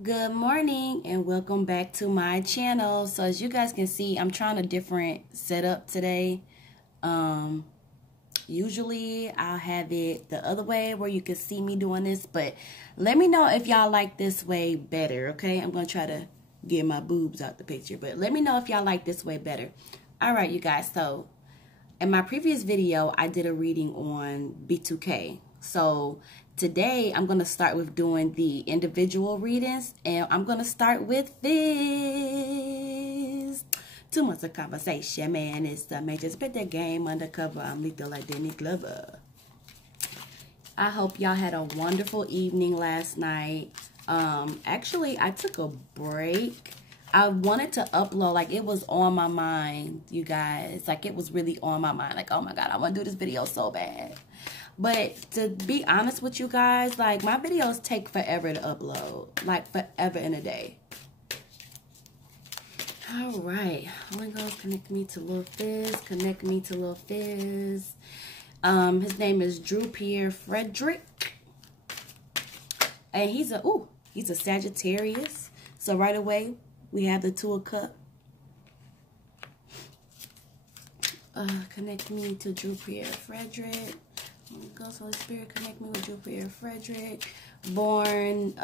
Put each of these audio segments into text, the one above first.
Good morning and welcome back to my channel. So as you guys can see, I'm trying a different setup today. Usually I'll have it the other way where you can see me doing this, but let me know if y'all like this way better, okay? I'm going to try to get my boobs out the picture, but let me know if y'all like this way better. All right, you guys. So in my previous video, I did a reading on B2K. So today I'm going to start with doing the individual readings, and I'm going to start with this. 2 months of conversation, man. It's the major spit that game undercover. I'm lethal like Danny Glover. I hope y'all had a wonderful evening last night. Actually, I took a break. I wanted to upload, like it was on my mind, you guys. Like it was really on my mind. Like, oh my God, I want to do this video so bad. But to be honest with you guys, like my videos take forever to upload. Like forever in a day. All right. Holy Ghost, connect me to Lil Fizz. Connect me to Lil Fizz. His name is Druex Frederic. And he's a Sagittarius. So right away, we have the 2 of Cups. Connect me to Druex Frederic. Holy Ghost, Holy Spirit, connect me with Druex Frederic. Born,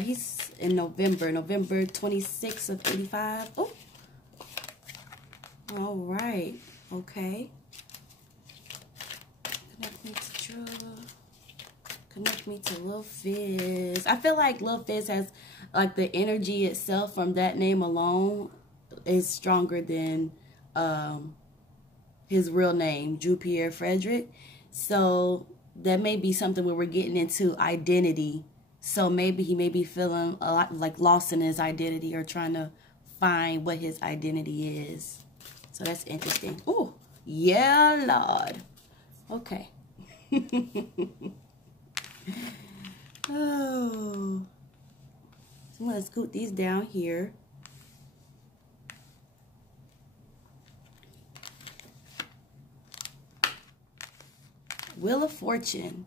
he's in November 26th of 85. Oh, all right, okay. Connect me to Drew. Connect me to Lil Fizz. I feel like Lil Fizz has, like, the energy itself from that name alone is stronger than his real name, Druex Frederic. So that may be something where we're getting into identity. So maybe he may be feeling a lot like lost in his identity or trying to find what his identity is. So that's interesting. Oh, yeah, Lord. Okay. Oh. So I'm going to scoot these down here. Wheel of Fortune.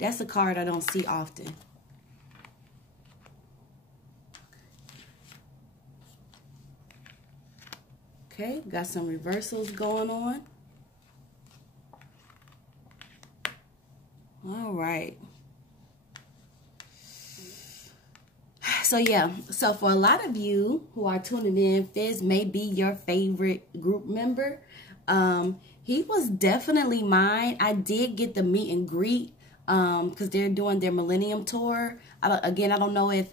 That's a card I don't see often. Okay, got some reversals going on. All right. So yeah, so for a lot of you who are tuning in, Fizz may be your favorite group member. He was definitely mine. I did get the meet and greet because they're doing their Millennium Tour. I don't know if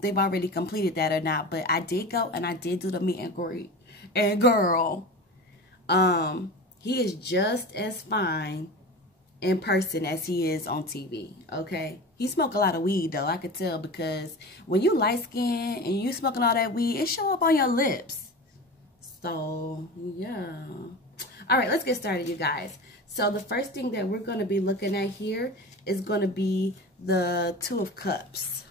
they've already completed that or not, but I did go and I did do the meet and greet. And girl, he is just as fine in person as he is on TV, okay? He smoke a lot of weed, though. I could tell because when you light-skinned and you smoking all that weed, it show up on your lips. So, yeah. All right, let's get started, you guys. So the first thing that we're going to be looking at here is going to be the 2 of Cups.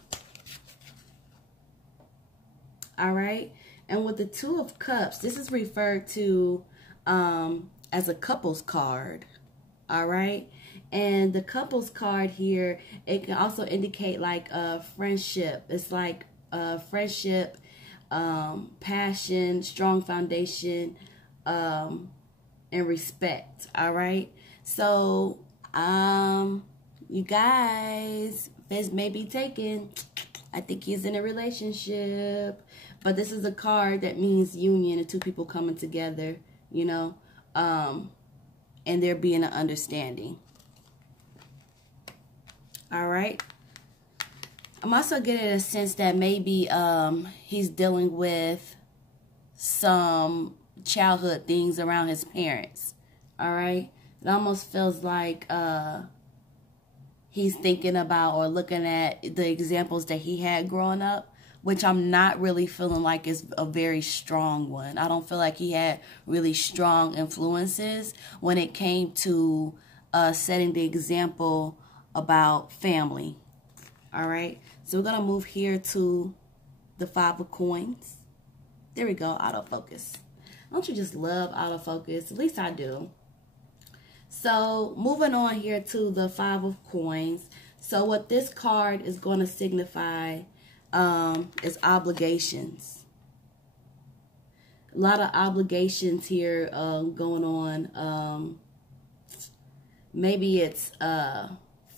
All right? And with the 2 of Cups, this is referred to as a couples card. All right? And the couples card here, it can also indicate like a friendship. It's like a friendship, passion, strong foundation, and respect. All right, so you guys, Fizz may be taken. I think he's in a relationship, but this is a card that means union and 2 people coming together, you know, and there being an understanding. All right, I'm also getting a sense that maybe he's dealing with some childhood things around his parents. All right, it almost feels like he's thinking about or looking at the examples that he had growing up, which I'm not really feeling like is a very strong one. I don't feel like he had really strong influences when it came to setting the example about family. All right, so we're gonna move here to the 5 of Coins. There we go, autofocus. Don't you just love autofocus? At least I do. So moving on here to the 5 of Coins. So what this card is going to signify is obligations. A lot of obligations here going on. Maybe it's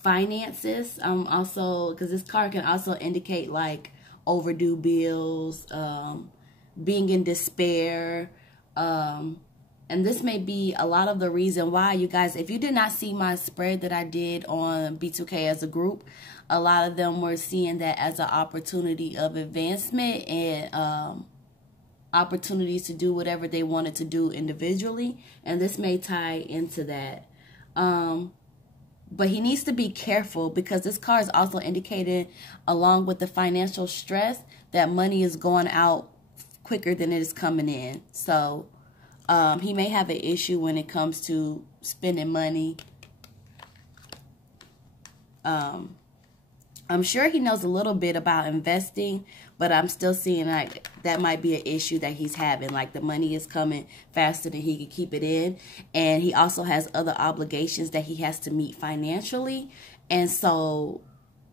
finances. Also, because this card can also indicate like overdue bills, being in despair. And this may be a lot of the reason why, you guys, if you did not see my spread that I did on B2K as a group, a lot of them were seeing that as an opportunity of advancement and opportunities to do whatever they wanted to do individually. And this may tie into that. But he needs to be careful, because this card is also indicated, along with the financial stress, that money is going out quicker than it is coming in. So he may have an issue when it comes to spending money. I'm sure he knows a little bit about investing, but I'm still seeing like that might be an issue that he's having. Like the money is coming faster than he can keep it in. And he also has other obligations that he has to meet financially. And so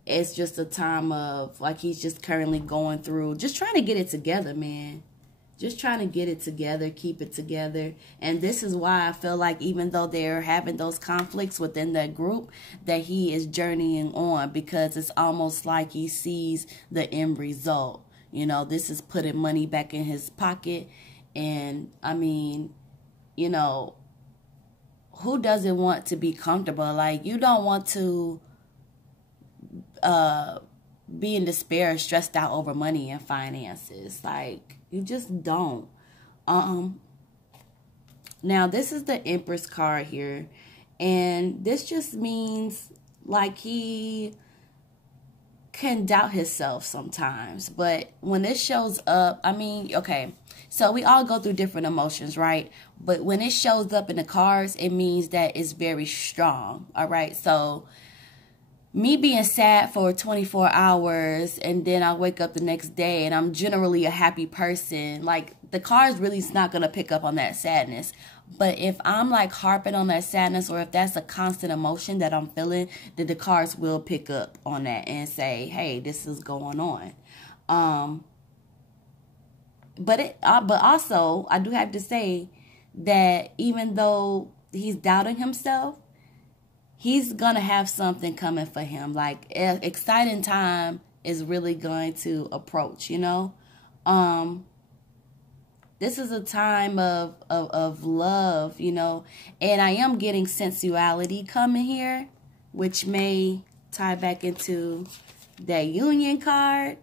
it's just a time of like he's just currently going through, just trying to get it together, man. Just trying to get it together, keep it together. And this is why I feel like even though they're having those conflicts within that group, that he is journeying on, because it's almost like he sees the end result. You know, this is putting money back in his pocket. And I mean, you know, who doesn't want to be comfortable? Like, you don't want to be in despair, stressed out over money and finances. Like, you just don't. Now, this is the Empress card here. And this just means like he can doubt himself sometimes. But when it shows up, I mean, okay, so we all go through different emotions, right? But when it shows up in the cards, it means that it's very strong, all right? So me being sad for 24 hours and then I wake up the next day and I'm generally a happy person, like the cards really is not going to pick up on that sadness. But if I'm like harping on that sadness, or if that's a constant emotion that I'm feeling, then the cards will pick up on that and say, hey, this is going on. But also I do have to say that even though he's doubting himself, he's going to have something coming for him. Like, an exciting time is really going to approach, you know. This is a time of love, you know. And I am getting sensuality coming here, which may tie back into that Union card.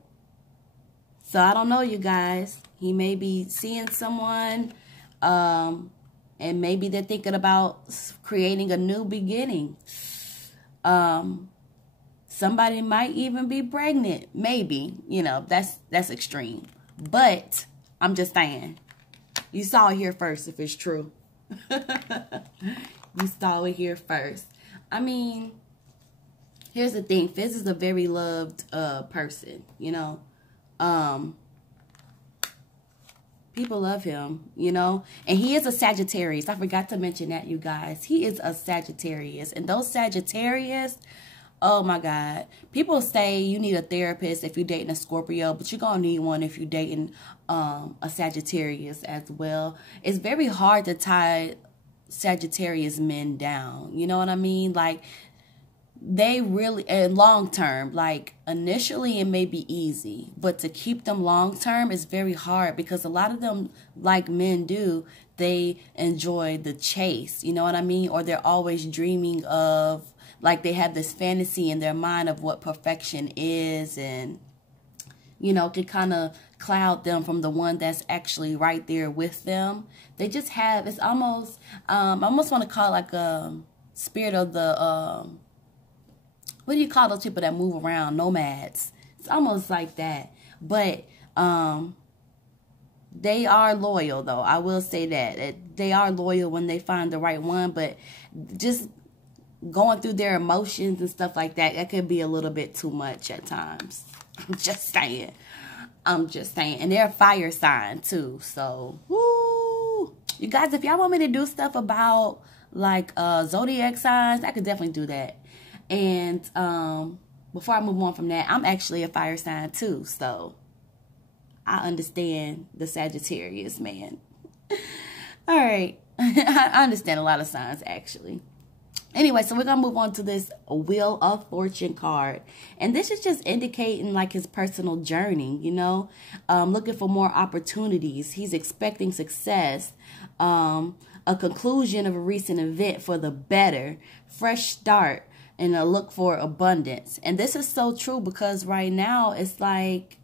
So I don't know, you guys. He may be seeing someone, and maybe they're thinking about creating a new beginning. Somebody might even be pregnant. Maybe. You know, that's extreme. But I'm just saying. You saw it here first if it's true. You saw it here first. I mean, here's the thing. Fizz is a very loved person, you know. People love him, you know. And he is a Sagittarius. I forgot to mention that, you guys. He is a Sagittarius. And those Sagittarius, oh my God. People say you need a therapist if you're dating a Scorpio, but you're going to need one if you're dating a Sagittarius as well. It's very hard to tie Sagittarius men down. You know what I mean? Like, they really, and long term, like initially it may be easy, but to keep them long term is very hard, because a lot of them, like men do, they enjoy the chase, you know what I mean? Or they're always dreaming of, like, they have this fantasy in their mind of what perfection is, and, you know, can kind of cloud them from the one that's actually right there with them. They just have, it's almost, I almost want to call it like a spirit of the, what do you call those people that move around? Nomads. It's almost like that. But they are loyal, though. I will say that. They are loyal when they find the right one. But just going through their emotions and stuff like that, that could be a little bit too much at times. I'm just saying. I'm just saying. And they're a fire sign, too. So, woo. You guys, if y'all want me to do stuff about, like, zodiac signs, I could definitely do that. And before I move on from that, I'm actually a fire sign too, so I understand the Sagittarius man. All right. I understand a lot of signs, actually. Anyway, so we're going to move on to this Wheel of Fortune card. And this is just indicating like his personal journey, you know, looking for more opportunities. He's expecting success, a conclusion of a recent event for the better, fresh start, and a look for abundance. And this is so true because right now it's like,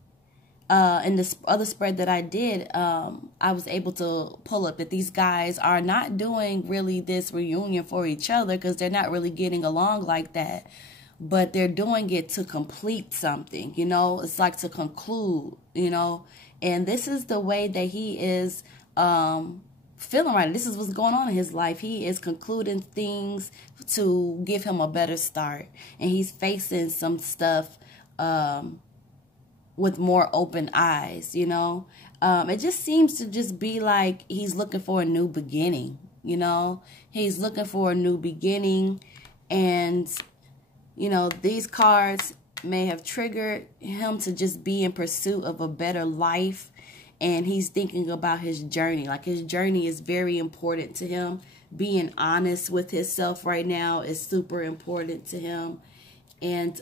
in this other spread that I did, I was able to pull up that these guys are not doing really this reunion for each other because they're not really getting along like that. But they're doing it to complete something, you know. It's like to conclude, you know. And this is the way that he is feeling right. This is what's going on in his life. He is concluding things to give him a better start. And he's facing some stuff with more open eyes, you know. It just seems to just be like he's looking for a new beginning, you know. He's looking for a new beginning, and, you know, these cards may have triggered him to just be in pursuit of a better life, and he's thinking about his journey. Like, his journey is very important to him. Being honest with himself right now is super important to him, and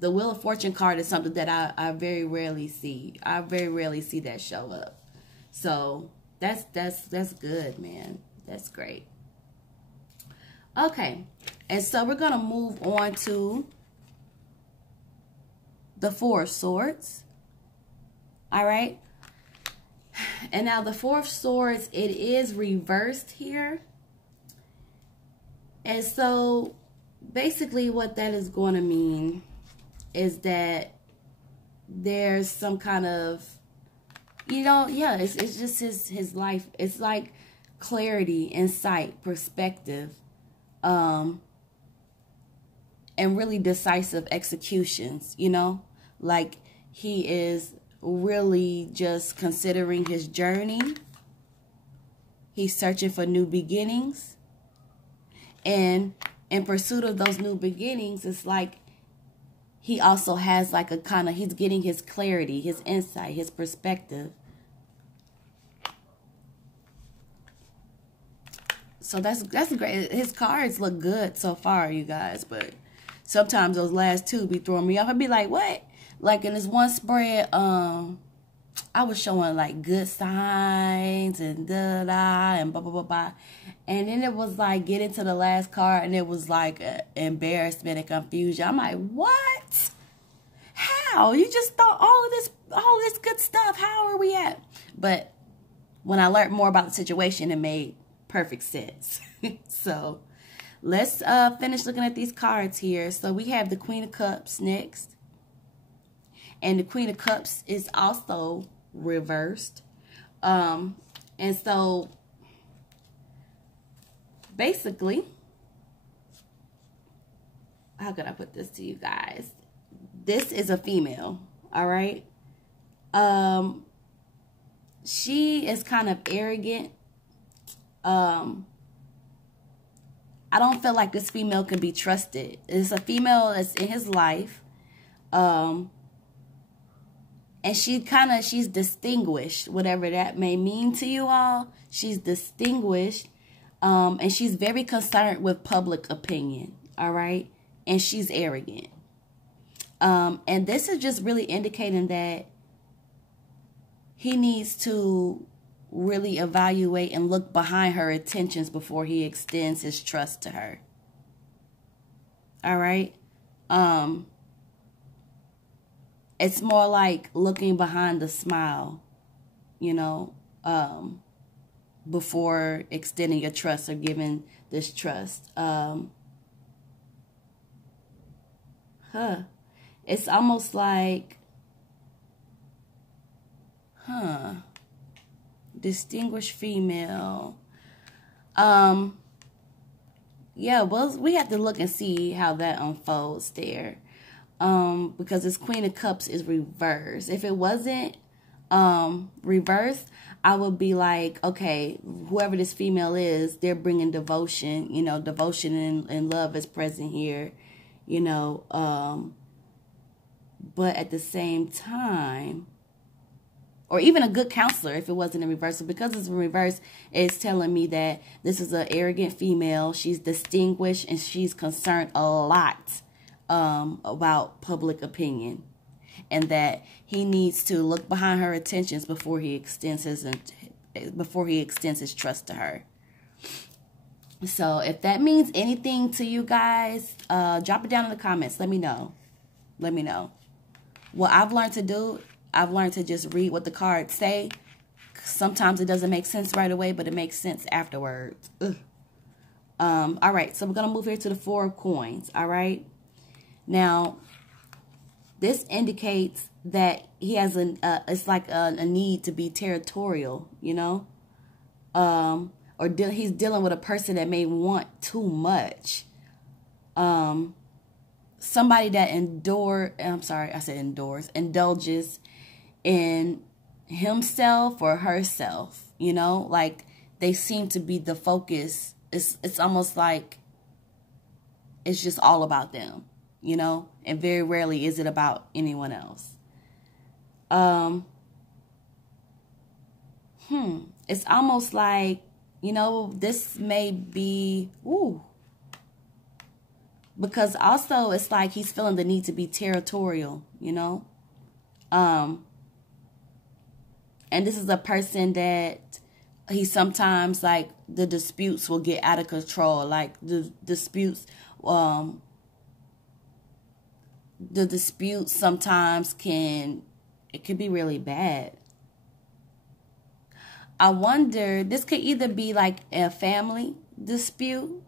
the Wheel of Fortune card is something that I very rarely see. I very rarely see that show up. So that's good, man. That's great. Okay. And so we're going to move on to the Four of Swords. All right. And now the Four of Swords, it is reversed here. And so basically what that is going to mean is that there's some kind of, you know, yeah, it's just his life. It's like clarity, insight, perspective, and really decisive executions, you know, like he is really just considering his journey. He's searching for new beginnings, and in pursuit of those new beginnings, it's like he also has like a kind of, he's getting his clarity, his insight, his perspective. So that's great. His cards look good so far, you guys, but sometimes those last two be throwing me off. I'd be like, what? Like in this one spread, I was showing like good signs and da-da and blah, blah, blah, blah. And then it was like getting to the last card and it was like embarrassment and confusion. I'm like, what? How? You just thought all this good stuff. How are we at? But when I learned more about the situation, it made perfect sense. So let's finish looking at these cards here. So we have the Queen of Cups next. And the Queen of Cups is also reversed. And so basically, how can I put this to you guys? This is a female, all right? She is kind of arrogant. I don't feel like this female can be trusted. It's a female that's in his life. And she's distinguished, whatever that may mean to you all. She's distinguished. And she's very concerned with public opinion, all right? And she's arrogant. And this is just really indicating that he needs to really evaluate and look behind her intentions before he extends his trust to her. All right? It's more like looking behind the smile, you know, before extending your trust or giving this trust. It's almost like, distinguished female. Yeah, well, we have to look and see how that unfolds there. Because this Queen of Cups is reversed. If it wasn't reversed, I would be like, okay, whoever this female is, they're bringing devotion. You know, devotion and love is present here. you know, but at the same time, or even a good counselor if it wasn't in reverse. So because it's in reverse, it's telling me that this is an arrogant female. She's distinguished and she's concerned a lot about public opinion, and that he needs to look behind her intentions before he extends his trust to her. So if that means anything to you guys, drop it down in the comments. Let me know. Let me know. What I've learned to do, I've learned to just read what the cards say. Sometimes it doesn't make sense right away, but it makes sense afterwards. All right, so we're going to move here to the Four of Coins, all right? Now, this indicates that he has it's like a need to be territorial, you know? Or he's dealing with a person that may want too much. Somebody that indulges in himself or herself, you know, like they seem to be the focus. It's almost like it's just all about them, you know, and very rarely is it about anyone else. It's almost like, you know, this may be, because also it's like he's feeling the need to be territorial, you know. And this is a person that he sometimes, like, the disputes will get out of control. Like, the disputes sometimes it could be really bad. I wonder, this could either be like a family dispute,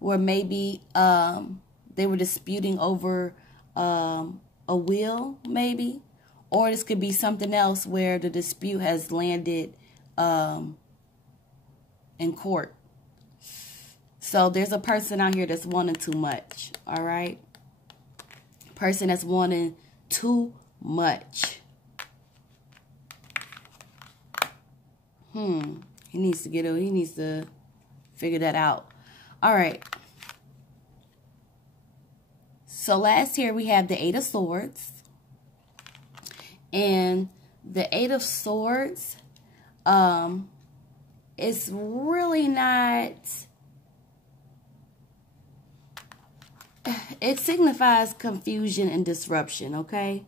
where maybe they were disputing over a will, maybe. Or this could be something else where the dispute has landed in court. So there's a person out here that's wanting too much, all right? Person that's wanting too much. He needs to figure that out. All right. So last here we have the Eight of Swords. And the Eight of Swords is really not, it signifies confusion and disruption, okay?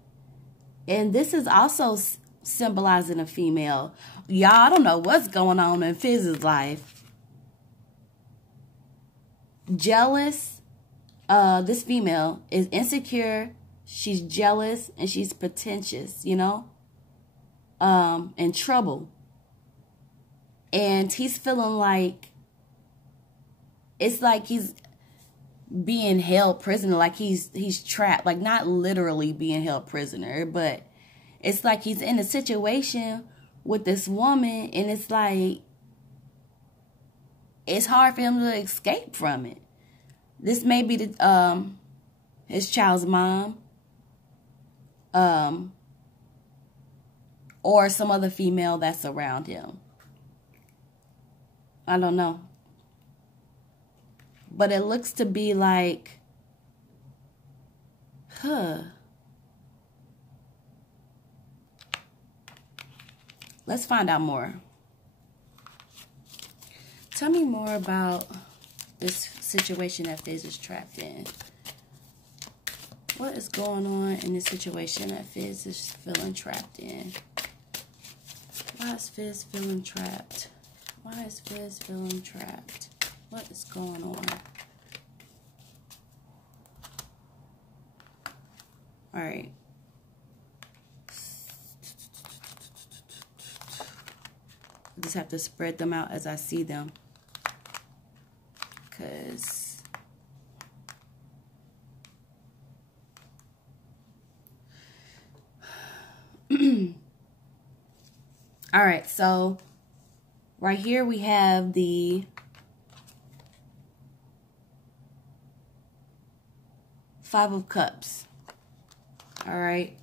And this is also symbolizing a female. Y'all, I don't know what's going on in Fizz's life. Jealous. This female is insecure. She's jealous and she's pretentious, you know, in trouble. And he's feeling like, it's like he's being held prisoner, like he's trapped, like not literally being held prisoner, but it's like he's in a situation with this woman, and it's like, it's hard for him to escape from it. This may be the his child's mom, or some other female that's around him. I don't know. But it looks to be like, Let's find out more. Tell me more about this situation that Fizz is trapped in. What is going on in this situation that Fizz is feeling trapped in? Why is Fizz feeling trapped? Why is Fizz feeling trapped? What is going on? All right. I just have to spread them out as I see them. Because all right, so right here we have the Five of Cups. All right.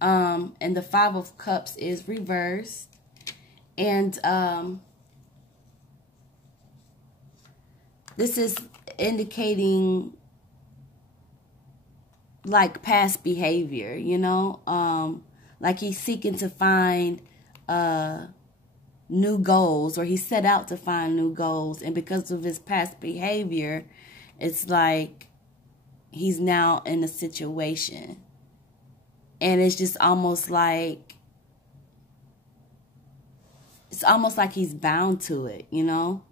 And the Five of Cups is reversed. And this is indicating like past behavior, you know, like he's seeking to find new goals, or he set out to find new goals, and because of his past behavior, it's like he's now in a situation, and it's just almost like he's bound to it, you know.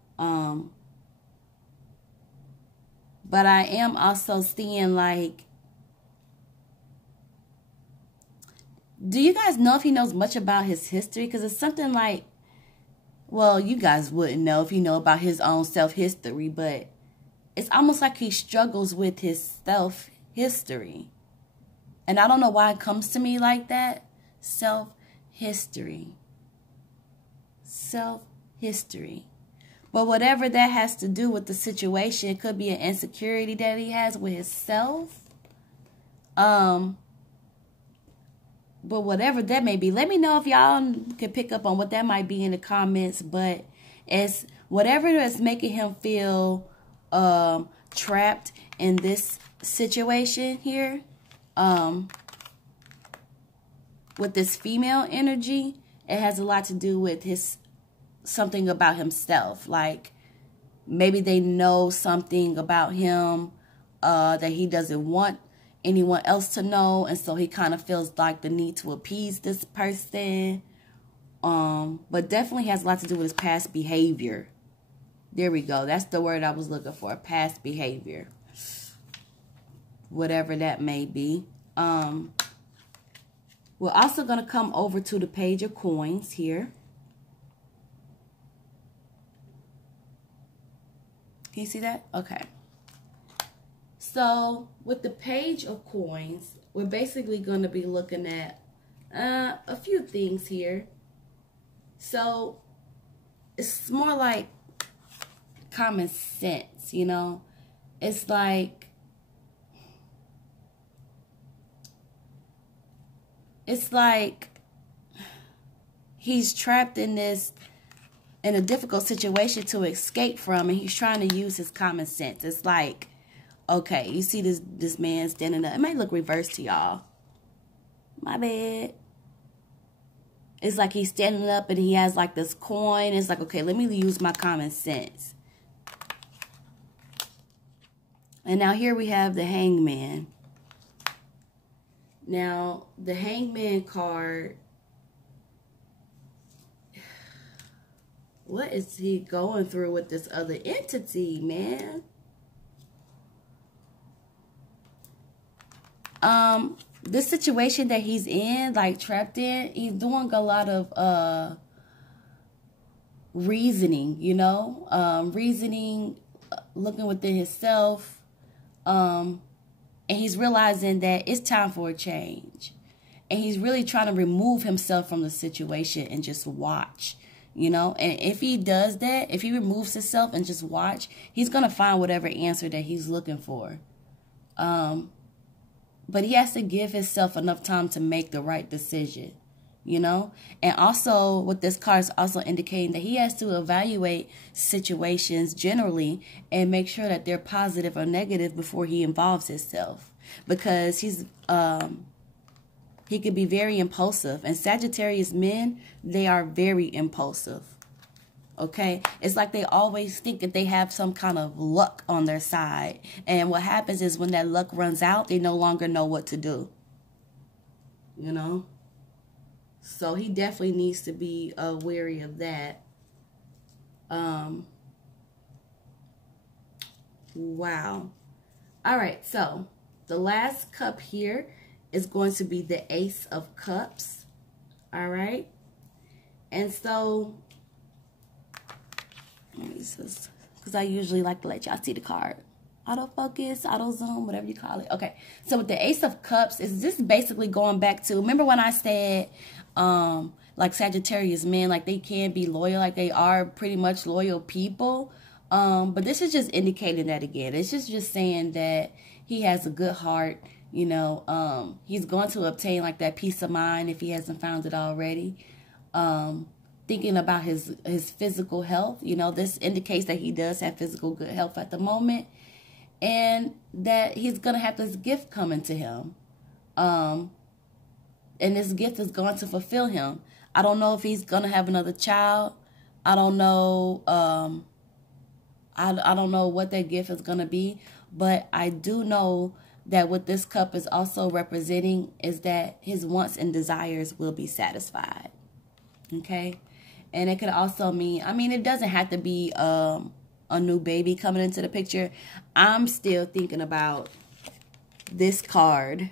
But I am also seeing, like, do you guys know if he knows much about his history? Because it's something like, well, you guys wouldn't know if you know about his own self-history, but it's almost like he struggles with his self-history. And I don't know why it comes to me like that. Self-history. Self-history. But whatever that has to do with the situation, it could be an insecurity that he has with himself. But whatever that may be, let me know if y'all can pick up on what that might be in the comments. But it's whatever that's making him feel trapped in this situation here, with this female energy. It has a lot to do with something about himself. Like, maybe they know something about him that he doesn't want anyone else to know, and so he kind of feels like the need to appease this person. But definitely has a lot to do with his past behavior. There we go. That's the word I was looking for. Past behavior. Whatever that may be. We're also going to come over to the Page of Coins here. Can you see that? Okay. So, with the Page of Coins, we're basically going to be looking at a few things here. So, it's more like common sense, you know? It's like, he's trapped in a difficult situation to escape from, and he's trying to use his common sense. It's like, okay, you see this man standing up. It might look reversed to y'all. My bad. It's like he's standing up and he has like this coin. It's like, okay, let me use my common sense. And now here we have the Hangman. Now, the Hangman card, what is he going through with this other entity, man? This situation that he's in, like trapped in, he's doing a lot of reasoning, you know? Reasoning, looking within himself, and he's realizing that it's time for a change. And he's really trying to remove himself from the situation and just watch, you know. And if he does that, if he removes himself and just watch, he's going to find whatever answer that he's looking for. But he has to give himself enough time to make the right decision, you know. And also, what this card is also indicating that he has to evaluate situations generally and make sure that they're positive or negative before he involves himself, because he could be very impulsive. And Sagittarius men, they are very impulsive. Okay, it's like they always think that they have some kind of luck on their side, and what happens is when that luck runs out, they no longer know what to do, you know. So he definitely needs to be wary of that. Wow. All right, so the last cup here is going to be the Ace of Cups. All right, and so, because I usually like to let y'all see the card. Autofocus, auto zoom, whatever you call it. Okay, so with the Ace of Cups, is this basically going back to, remember when I said like Sagittarius men, like they can be loyal, like they are pretty much loyal people, but this is just indicating that again. It's just saying that he has a good heart, you know. He's going to obtain like that peace of mind if he hasn't found it already. Thinking about his physical health, you know, this indicates that he does have physical good health at the moment. and that he's going to have this gift coming to him. And this gift is going to fulfill him. I don't know if he's going to have another child. I don't know. I don't know what that gift is going to be. But I do know that what this cup is also representing is that his wants and desires will be satisfied. Okay? And it could also mean, I mean, it doesn't have to be a new baby coming into the picture. I'm still thinking about this card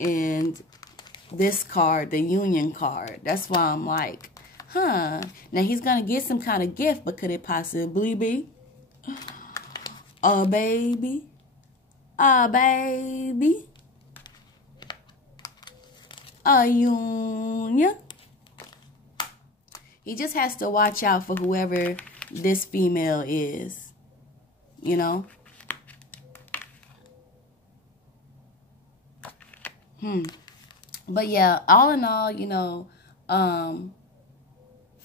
and this card, the union card. That's why I'm like, huh. Now, he's going to get some kind of gift, but could it possibly be a baby? A baby? A union? He just has to watch out for whoever this female is, you know? But yeah, all in all, you know,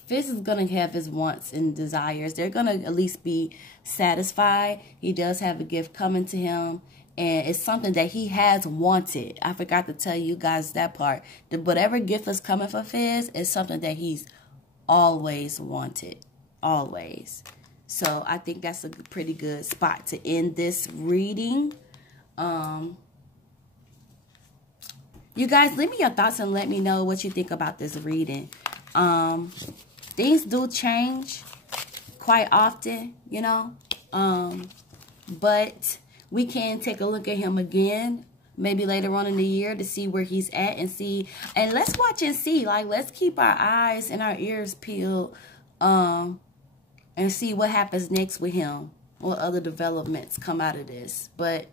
Fizz is going to have his wants and desires. They're going to at least be satisfied. He does have a gift coming to him, and it's something that he has wanted. I forgot to tell you guys that part. Whatever gift is coming for Fizz is something that he's always wanted. Always. So I think that's a pretty good spot to end this reading. You guys, leave me your thoughts and let me know what you think about this reading. Things do change quite often, you know. But we can take a look at him again, maybe later on in the year, to see where he's at and see. And let's watch and see. Like, let's keep our eyes and our ears peeled and see what happens next with him. What other developments come out of this. But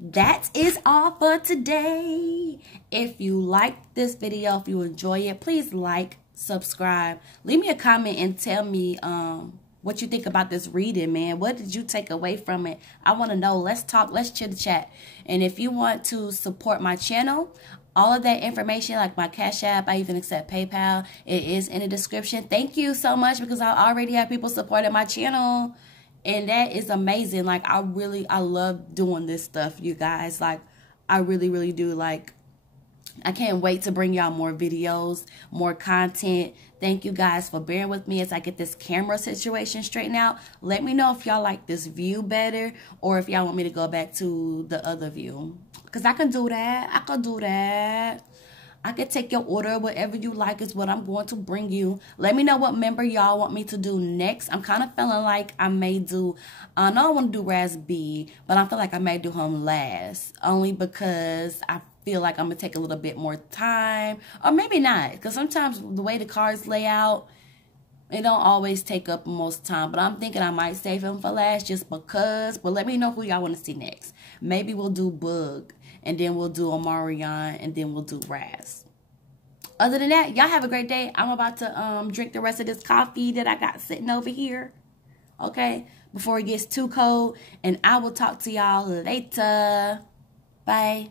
that is all for today. If you like this video, if you enjoy it, please like, subscribe, leave me a comment and tell me what you think about this reading, man. What did you take away from it? I want to know. Let's talk. Let's chit chat. And if you want to support my channel, all of that information, like my Cash App, I even accept PayPal, it is in the description. Thank you so much, because I already have people supporting my channel. And that is amazing. Like, I love doing this stuff, you guys. Like, I really, really do. Like, I can't wait to bring y'all more videos, more content. Thank you guys for bearing with me as I get this camera situation straightened out. Let me know if y'all like this view better, or if y'all want me to go back to the other view. Because I can do that. I can do that. I can take your order. Whatever you like is what I'm going to bring you. Let me know what member y'all want me to do next. I'm kind of feeling like I may do, I know I want to do Raz B, but I feel like I may do him last. Only because I feel like I'm going to take a little bit more time. Or maybe not. Because sometimes the way the cards lay out, it don't always take up most time. But I'm thinking I might save him for last just because. But let me know who y'all want to see next. Maybe we'll do Bug. And then we'll do Omarion, and then we'll do Raz. Other than that, y'all have a great day. I'm about to drink the rest of this coffee that I got sitting over here. Okay? Before it gets too cold. And I will talk to y'all later. Bye.